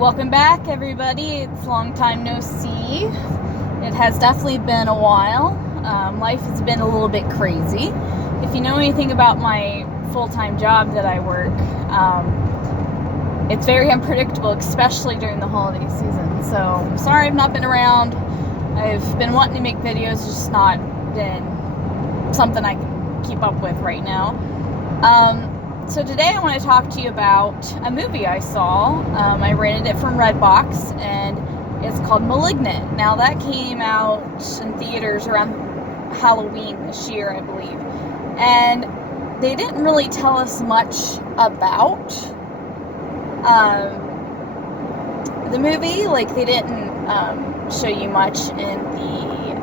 Welcome back, everybody. It's a long time no see. It has definitely been a while. Life has been a little bit crazy. If you know anything about my full-time job that I work, it's very unpredictable, especially during the holiday season. So I'm sorry I've not been around. I've been wanting to make videos, just not been something I can keep up with right now. So today I want to talk to you about a movie I saw. I rented it from Redbox, and it's called Malignant. Now that came out in theaters around Halloween this year, I believe. And they didn't really tell us much about the movie. Like, they didn't show you much in the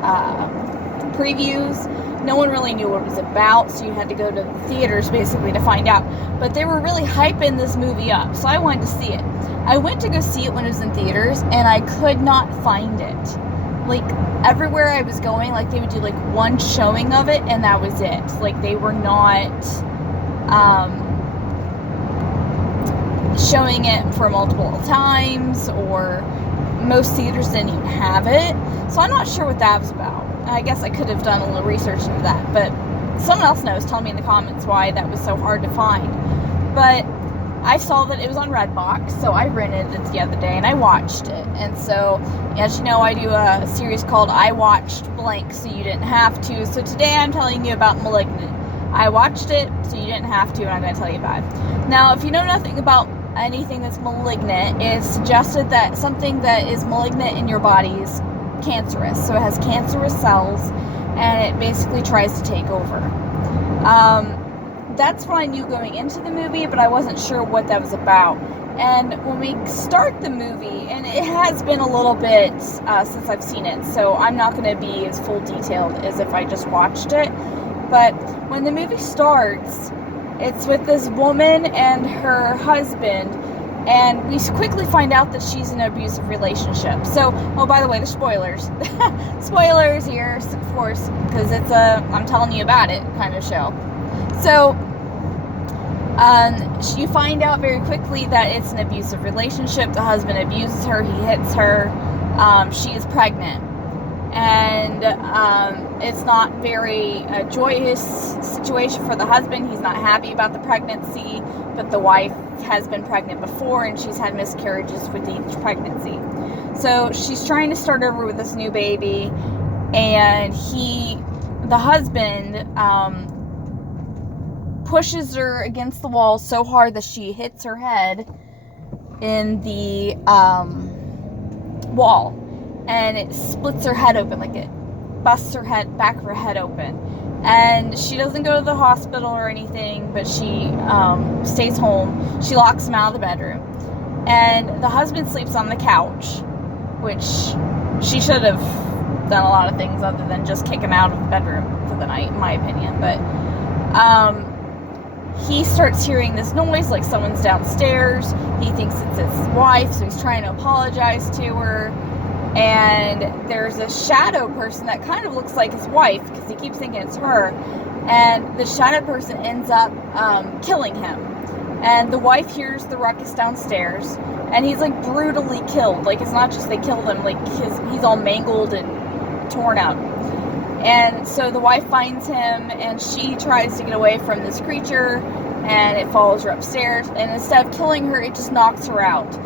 previews. No one really knew what it was about, so you had to go to the theaters basically to find out. But they were really hyping this movie up, so I wanted to see it. I went to go see it when it was in theaters, and I could not find it. Like, everywhere I was going, like, they would do like one showing of it, and that was it. Like, they were not showing it for multiple times, or most theaters didn't even have it. So I'm not sure what that was about. I guess I could have done a little research into that, but someone else knows. Tell me in the comments why that was so hard to find. But I saw that it was on Redbox, so I rented it the other day and I watched it. And so, as you know, I do a series called I Watched Blank, so you didn't have to. So today I'm telling you about Malignant. I watched it, so you didn't have to, and I'm going to tell you about it. Now, if you know nothing about anything that's malignant, it's suggested that something that is malignant in your body is cancerous. So it has cancerous cells, and it basically tries to take over. That's what I knew going into the movie, but I wasn't sure what that was about. And when we start the movie, and it has been a little bit since I've seen it, so I'm not going to be as full detailed as if I just watched it. But when the movie starts, it's with this woman and her husband, and we quickly find out that she's in an abusive relationship. So, oh, by the way, there's spoilers. Spoilers here, of course, because it's a I'm telling you about it kind of show. So, you find out very quickly that it's an abusive relationship. The husband abuses her, he hits her, she is pregnant. And it's not very joyous situation for the husband. He's not happy about the pregnancy, but the wife has been pregnant before, and she's had miscarriages with each pregnancy. So she's trying to start over with this new baby, and the husband, pushes her against the wall so hard that she hits her head in the wall, and it splits her head open, like it busts her back of her head open. And she doesn't go to the hospital or anything, but she stays home. She locks him out of the bedroom, and the husband sleeps on the couch, which she should have done a lot of things other than just kick him out of the bedroom for the night, in my opinion. But he starts hearing this noise, like someone's downstairs. He thinks it's his wife, so he's trying to apologize to her. And there's a shadow person that kind of looks like his wife, because he keeps thinking it's her. And the shadow person ends up killing him. And the wife hears the ruckus downstairs, and he's like brutally killed. Like, it's not just they killed him, like he's all mangled and torn up. And so the wife finds him, and she tries to get away from this creature, and it follows her upstairs. And instead of killing her, it just knocks her out.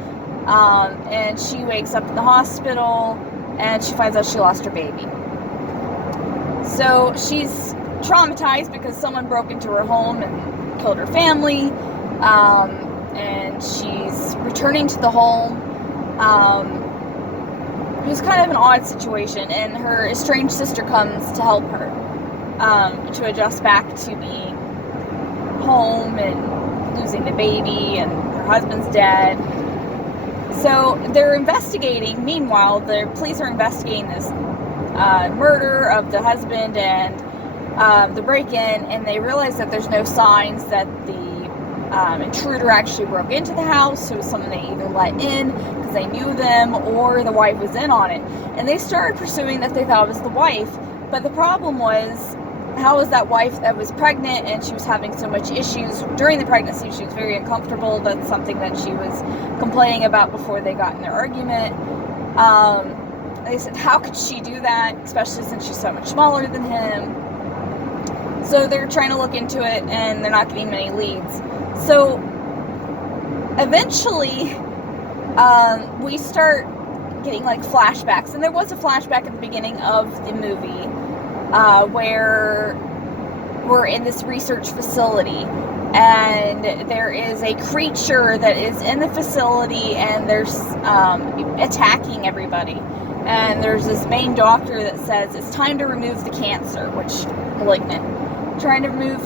And she wakes up in the hospital, and she finds out she lost her baby. So she's traumatized because someone broke into her home and killed her family. And she's returning to the home. It was kind of an odd situation, and her estranged sister comes to help her to adjust back to being home and losing the baby, and her husband's dead. So they're investigating. Meanwhile, the police are investigating this murder of the husband and the break-in, and they realize that there's no signs that the intruder actually broke into the house. So it was someone they either let in because they knew them, or the wife was in on it. And they started pursuing that they thought it was the wife. But the problem was, how was that wife that was pregnant and she was having so much issues during the pregnancy? She was very uncomfortable. That's something that she was complaining about before they got in their argument. They said, how could she do that, especially since she's so much smaller than him? So they're trying to look into it, and they're not getting many leads. So eventually, we start getting like flashbacks, and there was a flashback at the beginning of the movie where we're in this research facility, and there is a creature that is in the facility, and there's attacking everybody. And there's this main doctor that says it's time to remove the cancer, which Malignant, trying to remove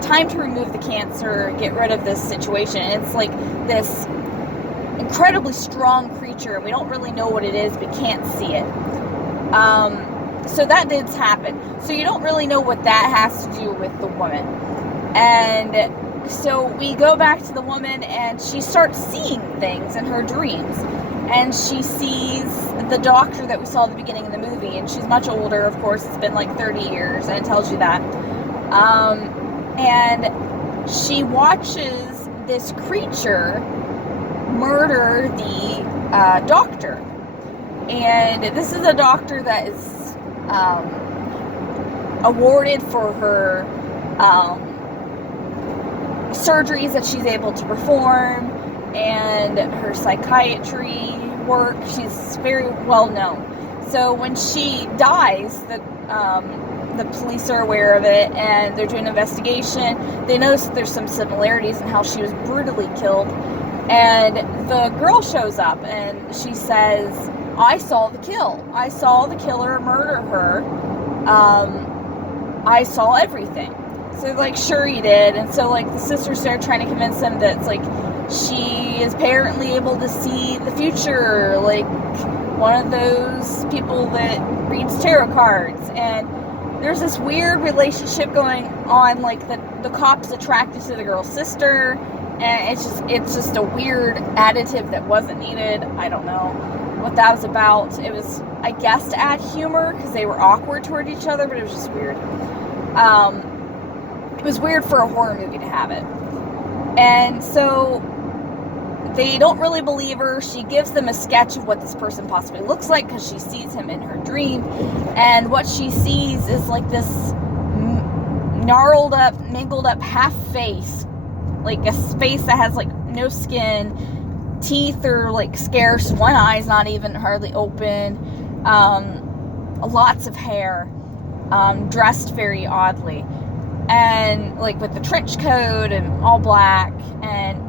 time to remove the cancer, get rid of this situation. And it's like this incredibly strong creature. We don't really know what it is, but can't see it. So that did happen. So you don't really know what that has to do with the woman. And so we go back to the woman, and she starts seeing things in her dreams. And she sees the doctor that we saw at the beginning of the movie, and she's much older, of course. It's been like 30 years, and it tells you that. And she watches this creature murder the doctor. And this is a doctor that is awarded for her surgeries that she's able to perform, and her psychiatry work. She's very well known. So when she dies, the police are aware of it, and they're doing an investigation. They notice that there's some similarities in how she was brutally killed. And the girl shows up, and she says, I saw the kill. I saw the killer murder her. I saw everything. So they're like, sure you did. And so like the sisters are trying to convince them that it's like she is apparently able to see the future, like one of those people that reads tarot cards. And there's this weird relationship going on, like the cop's attracted to the girl's sister, and it's just a weird additive that wasn't needed. I don't know what that was about. It was, I guess, to add humor because they were awkward toward each other, but it was just weird. It was weird for a horror movie to have it. And so they don't really believe her. She gives them a sketch of what this person possibly looks like because she sees him in her dream. And what she sees is like this gnarled up, mangled up half face. Like a face that has like no skin. Teeth are like scarce. One eye's not even hardly open. Lots of hair. Dressed very oddly. And like with the trench coat and all black. And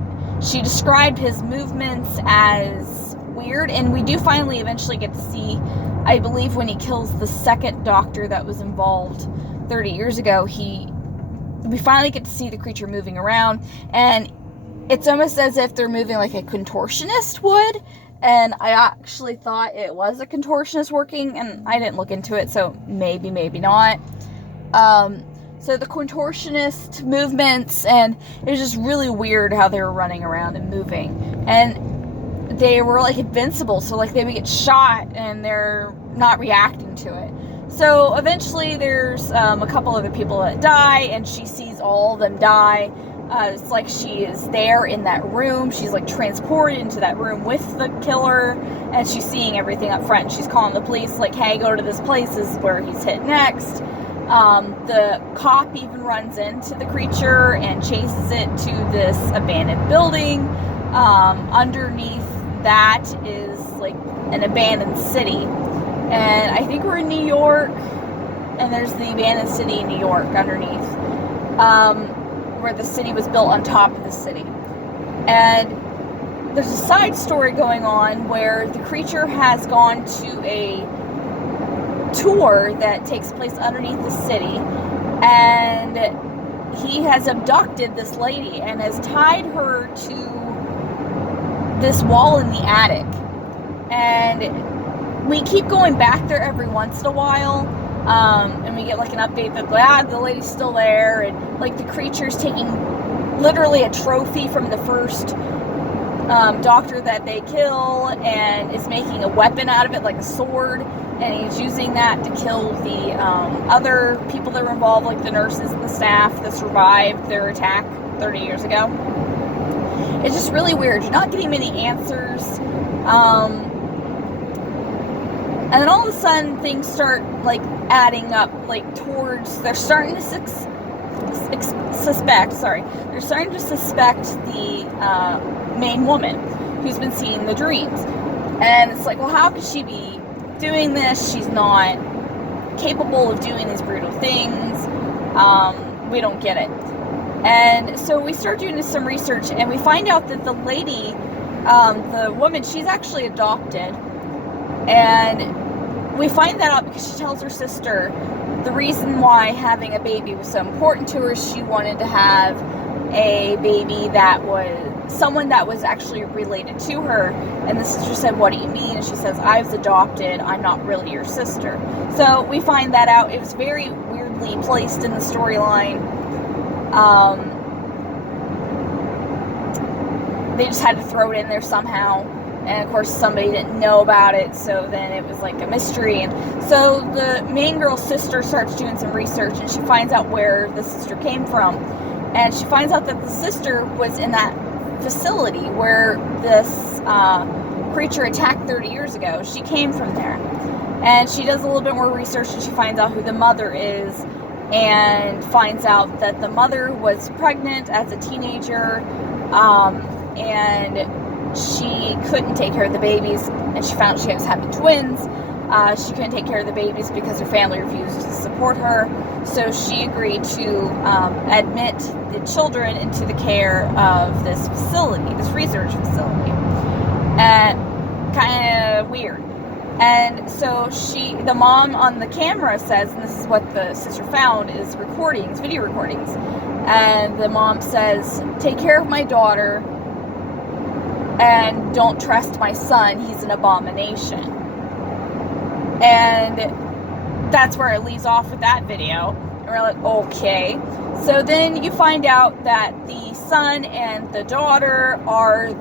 she described his movements as weird. And we do finally eventually get to see, I believe when he kills the second doctor that was involved 30 years ago, we finally get to see the creature moving around. And it's almost as if they're moving like a contortionist would. And I actually thought it was a contortionist working, and I didn't look into it, so maybe not. So the contortionist movements, and it was just really weird how they were running around and moving. And they were like invincible, so like they would get shot and they're not reacting to it. So eventually there's a couple other people that die, and she sees all of them die. It's like she is there in that room. She's like transported into that room with the killer, and she's seeing everything up front. She's calling the police like, hey, go to this place. This is where he's hit next. The cop even runs into the creature and chases it to this abandoned building. Underneath that is like an abandoned city. And I think we're in New York, and there's the abandoned city in New York underneath. Where the city was built on top of the city. And there's a side story going on where the creature has gone to a tour that takes place underneath the city, and he has abducted this lady and has tied her to this wall in the attic. And we keep going back there every once in a while. And we get like an update that the lady's still there, and like the creature's taking literally a trophy from the first doctor that they kill and is making a weapon out of it, like a sword, and he's using that to kill the other people that were involved, like the nurses and the staff that survived their attack 30 years ago. It's just really weird. You're not getting many answers. And then all of a sudden things start like adding up, like towards, they're starting to suspect the main woman who's been seeing the dreams. And it's like, well, how could she be doing this? She's not capable of doing these brutal things. We don't get it. And so we start doing some research, and we find out that the lady, the woman, she's actually adopted. And we find that out because she tells her sister the reason why having a baby was so important to her. She wanted to have a baby that was someone that was actually related to her. And the sister said, what do you mean? And she says, I was adopted. I'm not really your sister. So we find that out. It was very weirdly placed in the storyline. They just had to throw it in there somehow. And of course somebody didn't know about it, so then it was like a mystery. And so the main girl's sister starts doing some research, and she finds out where the sister came from. And she finds out that the sister was in that facility where this creature attacked 30 years ago. She came from there. And she does a little bit more research, and she finds out who the mother is, and finds out that the mother was pregnant as a teenager, and she couldn't take care of the babies, and she found she was having twins. She couldn't take care of the babies because her family refused to support her, so she agreed to admit the children into the care of this facility, this research facility. And kind of weird. And so the mom on the camera says, and this is what the sister found, is recordings, video recordings. And the mom says, take care of my daughter, and don't trust my son, he's an abomination. And that's where it leaves off with that video. And we're like, okay. So then you find out that the son and the daughter are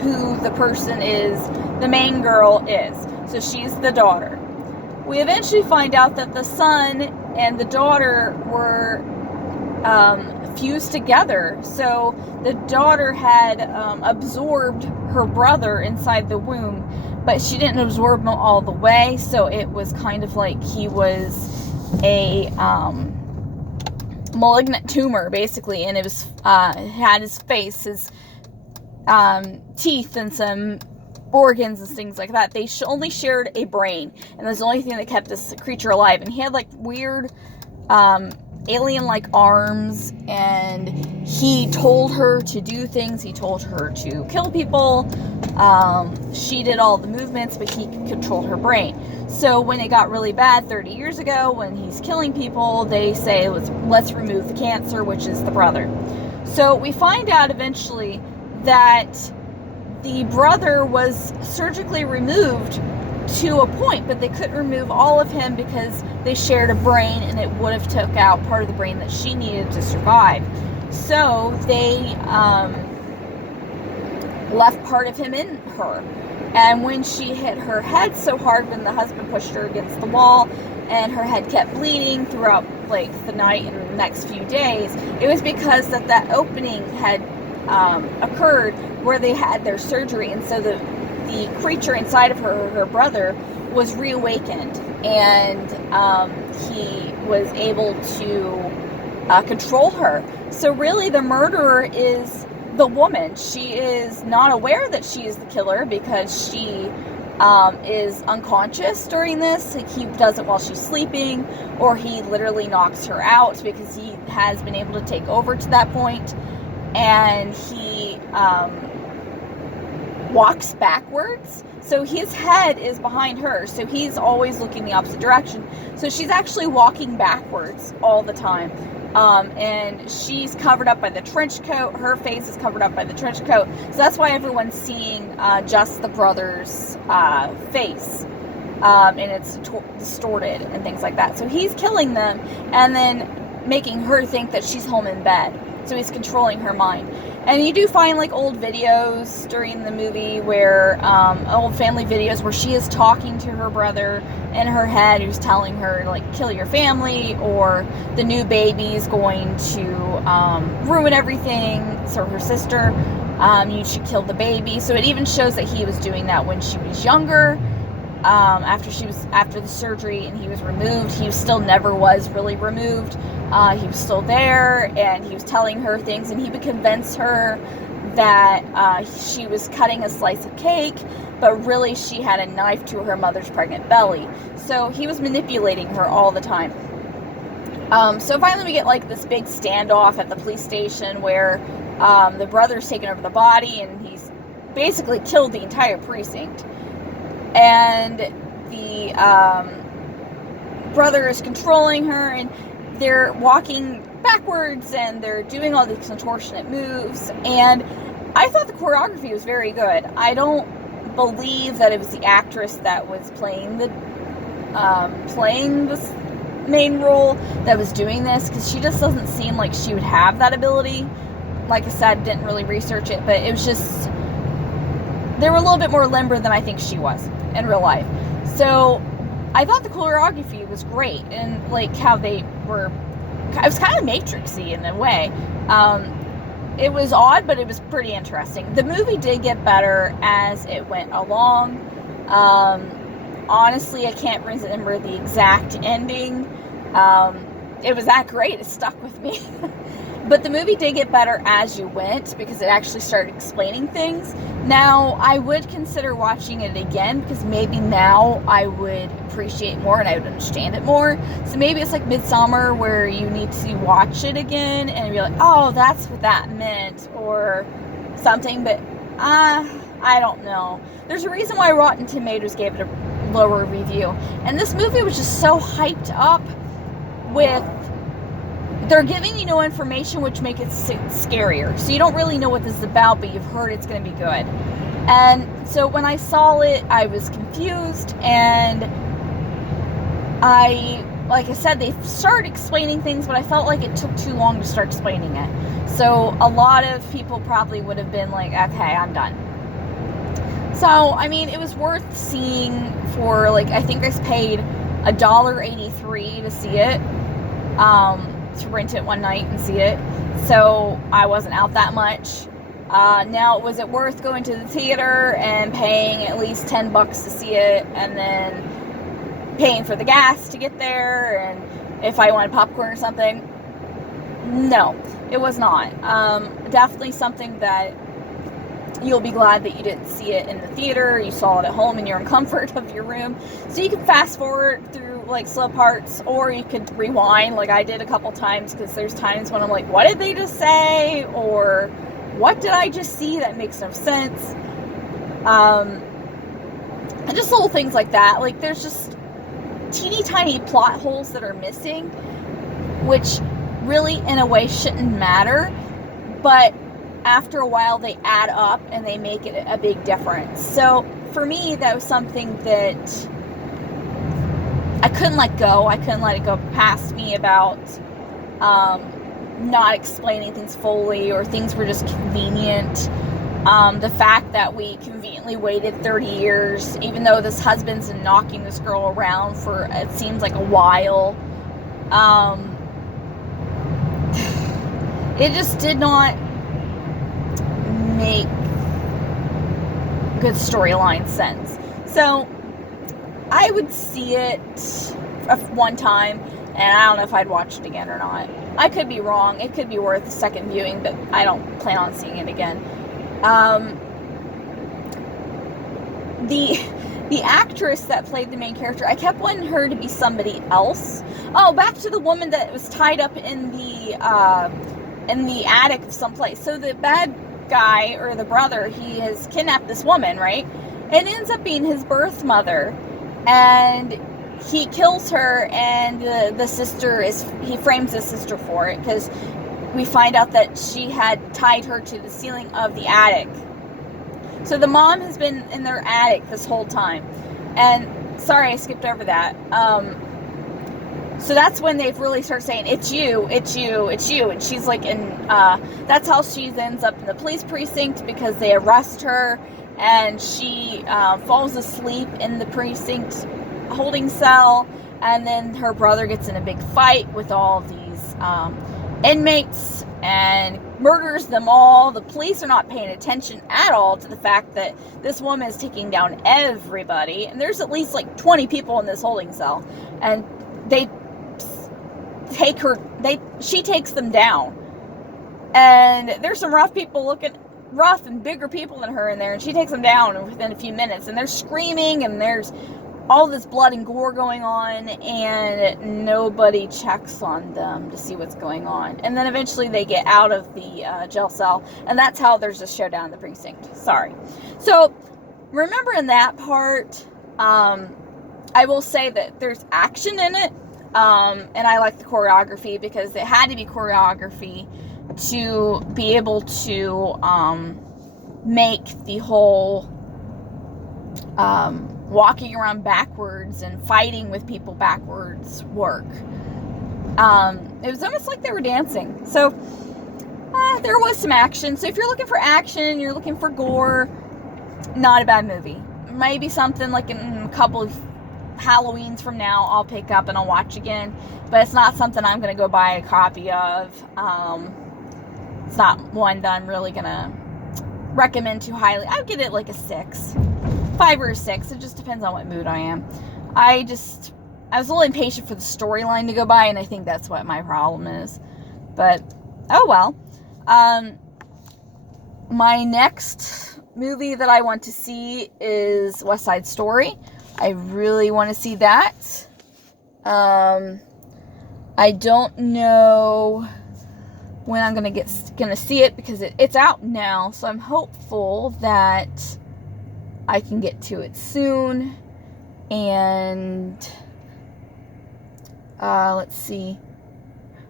who the person is, the main girl is. So she's the daughter. We eventually find out that the son and the daughter were fused together. So the daughter had absorbed her brother inside the womb, but she didn't absorb him all the way, so it was kind of like he was a malignant tumor, basically, and it was had his face, his teeth, and some organs and things like that. They only shared a brain, and that's the only thing that kept this creature alive. And he had like weird alien-like arms, and he told her to do things. He told her to kill people. She did all the movements, but he could control her brain. So when it got really bad 30 years ago, when he's killing people, they say, let's remove the cancer, which is the brother. So we find out eventually that the brother was surgically removed to a point, but they couldn't remove all of him because they shared a brain, and it would have took out part of the brain that she needed to survive. So they left part of him in her. And when she hit her head so hard, when the husband pushed her against the wall, and her head kept bleeding throughout like the night and the next few days, it was because that opening had occurred where they had their surgery, and so the creature inside of her brother, was reawakened, and he was able to control her. So really the murderer is the woman. She is not aware that she is the killer because she is unconscious during this. Like, he does it while she's sleeping, or he literally knocks her out because he has been able to take over to that point, and he walks backwards, so his head is behind her, so he's always looking the opposite direction. So she's actually walking backwards all the time, and she's covered up by the trench coat. Her face is covered up by the trench coat, so that's why everyone's seeing just the brother's face, and it's distorted and things like that. So he's killing them and then making her think that she's home in bed. So he's controlling her mind. And you do find like old videos during the movie where old family videos where she is talking to her brother in her head, who's telling her like, kill your family, or the new baby's going to ruin everything, so her sister, you should kill the baby. So it even shows that he was doing that when she was younger. After the surgery and he was removed, he still never was really removed. He was still there, and he was telling her things, and he would convince her that she was cutting a slice of cake, but really she had a knife to her mother's pregnant belly. So he was manipulating her all the time. So finally we get like this big standoff at the police station where the brother's taken over the body, and he's basically killed the entire precinct. And the brother is controlling her, and they're walking backwards, and they're doing all these contortionate moves. And I thought the choreography was very good. I don't believe that it was the actress that was playing this main role that was doing this, because she just doesn't seem like she would have that ability. Like I said, didn't really research it, but it was just, they were a little bit more limber than I think she was in real life. So I thought the choreography was great, and like how they were, it was kind of Matrixy in a way. It was odd, but it was pretty interesting. The movie did get better as it went along. Honestly, I can't remember the exact ending. It was that great, it stuck with me. But the movie did get better as you went, because it actually started explaining things. Now, I would consider watching it again, because maybe now I would appreciate more and I would understand it more. So maybe it's like Midsommar, where you need to watch it again and be like, oh, that's what that meant, or something. But I don't know. There's a reason why Rotten Tomatoes gave it a lower review. And this movie was just so hyped up with, they're giving you no information, which makes it scarier. So you don't really know what this is about, but you've heard it's going to be good. And so when I saw it, I was confused, and like I said, they started explaining things, but I felt like it took too long to start explaining it. So a lot of people probably would have been like, okay, I'm done. So, I mean, it was worth seeing for, like, I think I paid $1.83 to see it. To rent it one night and see it, so I wasn't out that much. Now, was it worth going to the theater and paying at least $10 to see it, and then paying for the gas to get there, and if I wanted popcorn or something? No, it was not. Definitely something that you'll be glad that you didn't see it in the theater. You saw it at home in your own comfort of your room. So you can fast forward through like slow parts, or you could rewind like I did a couple times, because there's times when I'm like, what did they just say? Or what did I just see that makes no sense? And just little things like that. Like, there's just teeny tiny plot holes that are missing, which really in a way shouldn't matter, but after a while they add up and they make it a big difference. So for me, that was something that I couldn't let go. I couldn't let it go past me about not explaining things fully, or things were just convenient. The fact that we conveniently waited 30 years, even though this husband's been knocking this girl around for, it seems like, a while. It just did not make good storyline sense. So I would see it one time, and I don't know if I'd watch it again or not. I could be wrong. It could be worth a second viewing, but I don't plan on seeing it again. The actress that played the main character, I kept wanting her to be somebody else. Oh, back to the woman that was tied up in the attic of someplace. So the bad guy, or the brother, he has kidnapped this woman, right? It ends up being his birth mother, and he kills her, and the sister he frames the sister for it, because we find out that she had tied her to the ceiling of the attic. So the mom has been in their attic this whole time. And sorry, I skipped over that. So that's when they really start saying, it's you, it's you, it's you. And she's like, that's how she ends up in the police precinct, because they arrest her and she falls asleep in the precinct holding cell. And then her brother gets in a big fight with all these inmates and murders them all. The police are not paying attention at all to the fact that this woman is taking down everybody. And there's at least like 20 people in this holding cell. And she takes them down. And there's some rough and bigger people than her in there. And she takes them down within a few minutes. And they're screaming, and there's all this blood and gore going on, and nobody checks on them to see what's going on. And then eventually they get out of the jail cell, and that's how there's a showdown in the precinct. Sorry. So remember, in that part, I will say that there's action in it, and I like the choreography, because it had to be choreography to be able to make the whole walking around backwards and fighting with people backwards work. It was almost like they were dancing. So there was some action. So if you're looking for action, you're looking for gore, not a bad movie. Maybe something like in a couple of Halloweens from now I'll pick up and I'll watch again, but it's not something I'm going to go buy a copy of. It's not one that I'm really going to recommend too highly. I would give it like a 5 or a 6. It just depends on what mood I am. I was a little impatient for the storyline to go by, and I think that's what my problem is. But, oh well. My next movie that I want to see is West Side Story. I really want to see that. I don't know when I'm gonna see it, because it's out now, so I'm hopeful that I can get to it soon. And let's see,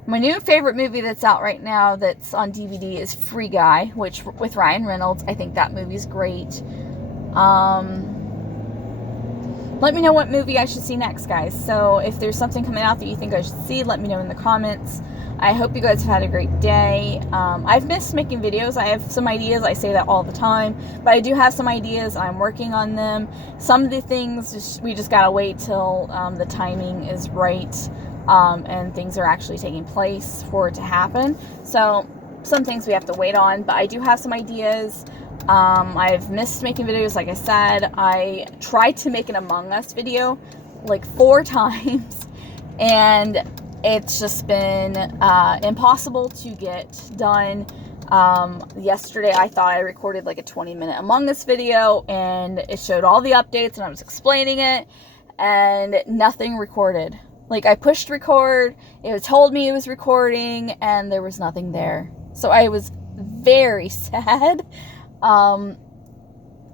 my new favorite movie that's out right now that's on DVD is Free Guy, with Ryan Reynolds. I think that movie's great. Let me know what movie I should see next, guys. So if there's something coming out that you think I should see, let me know in the comments. I hope you guys have had a great day. I've missed making videos. I have some ideas. I say that all the time. But I do have some ideas. I'm working on them. Some of the things, we just gotta wait till the timing is right. And things are actually taking place for it to happen. So some things we have to wait on. But I do have some ideas. I've missed making videos, like I said. I tried to make an Among Us video like 4 times, and it's just been impossible to get done. Yesterday I thought I recorded like a 20-minute Among Us video, and it showed all the updates, and I was explaining it, and nothing recorded. Like, I pushed record, it told me it was recording, and there was nothing there. So I was very sad.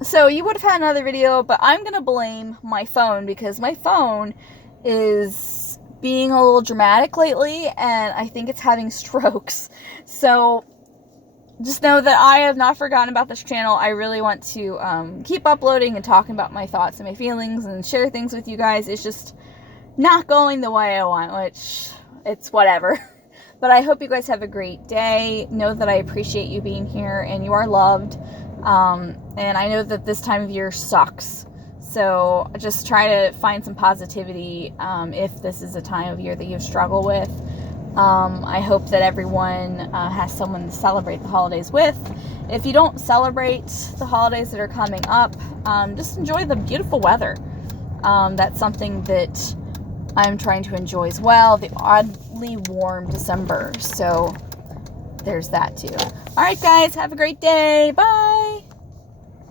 So you would have had another video, but I'm going to blame my phone, because my phone is being a little dramatic lately, and I think it's having strokes. So just know that I have not forgotten about this channel. I really want to keep uploading and talking about my thoughts and my feelings and share things with you guys. It's just not going the way I want, which it's whatever. But I hope you guys have a great day. Know that I appreciate you being here, and you are loved. And I know that this time of year sucks. So just try to find some positivity if this is a time of year that you struggle with. I hope that everyone has someone to celebrate the holidays with. If you don't celebrate the holidays that are coming up, just enjoy the beautiful weather. That's something that I'm trying to enjoy as well. The oddly warm December. So there's that too. All right, guys, have a great day. Bye.